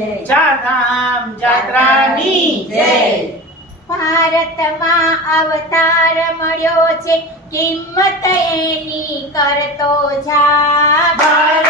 ચાધામ જાત્રાની ભારતમાં અવતાર મળ્યો છે. કિંમત એની કરતો જા.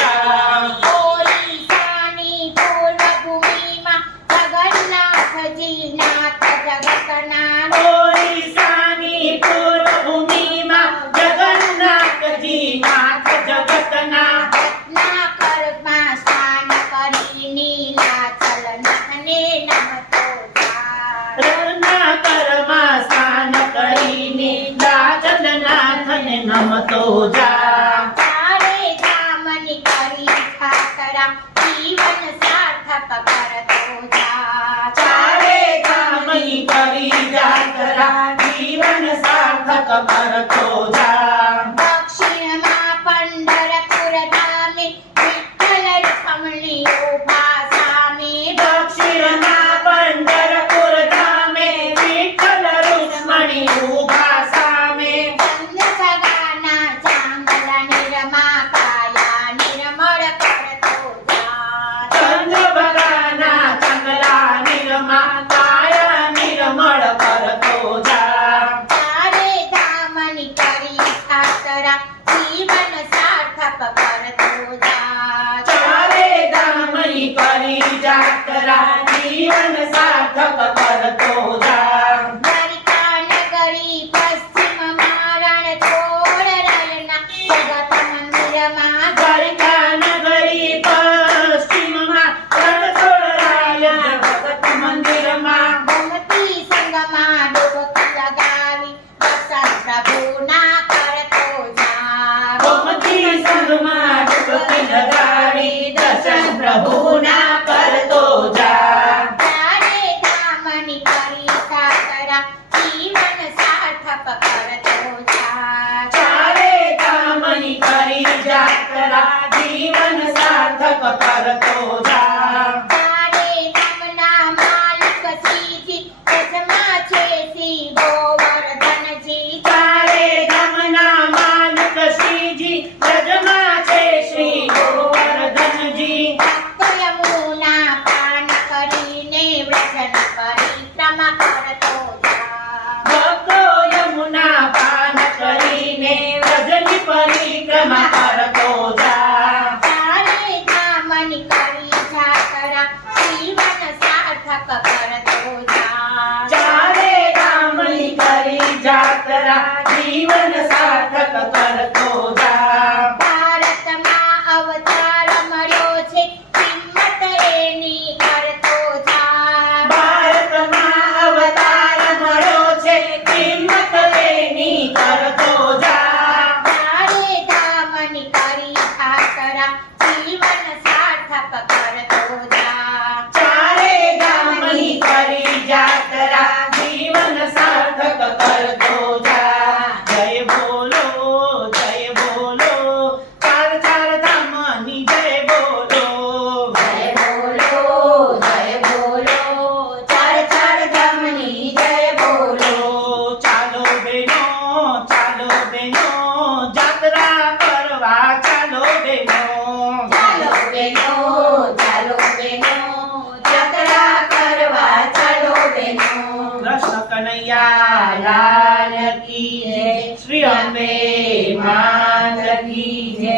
રમતો જા. તારે કામની કરી ખાતરા જીવન સાર્થક કરતો જા. તારે કામની કરી ખાતરા જીવન સાર્થક કરતો જા. Yeah, I'm a para todos. જીવન સાર્થક કરતો જા. ભારતમાં અવતાર મળ્યો છે કિંમત એની કરતો જા. ભારતમાં અવતાર મળ્યો છે કિંમત એની કરતો જા. ધારે ધામની કરી ખાતરા લાલ કી જય શ્રી અંબે માત કી જય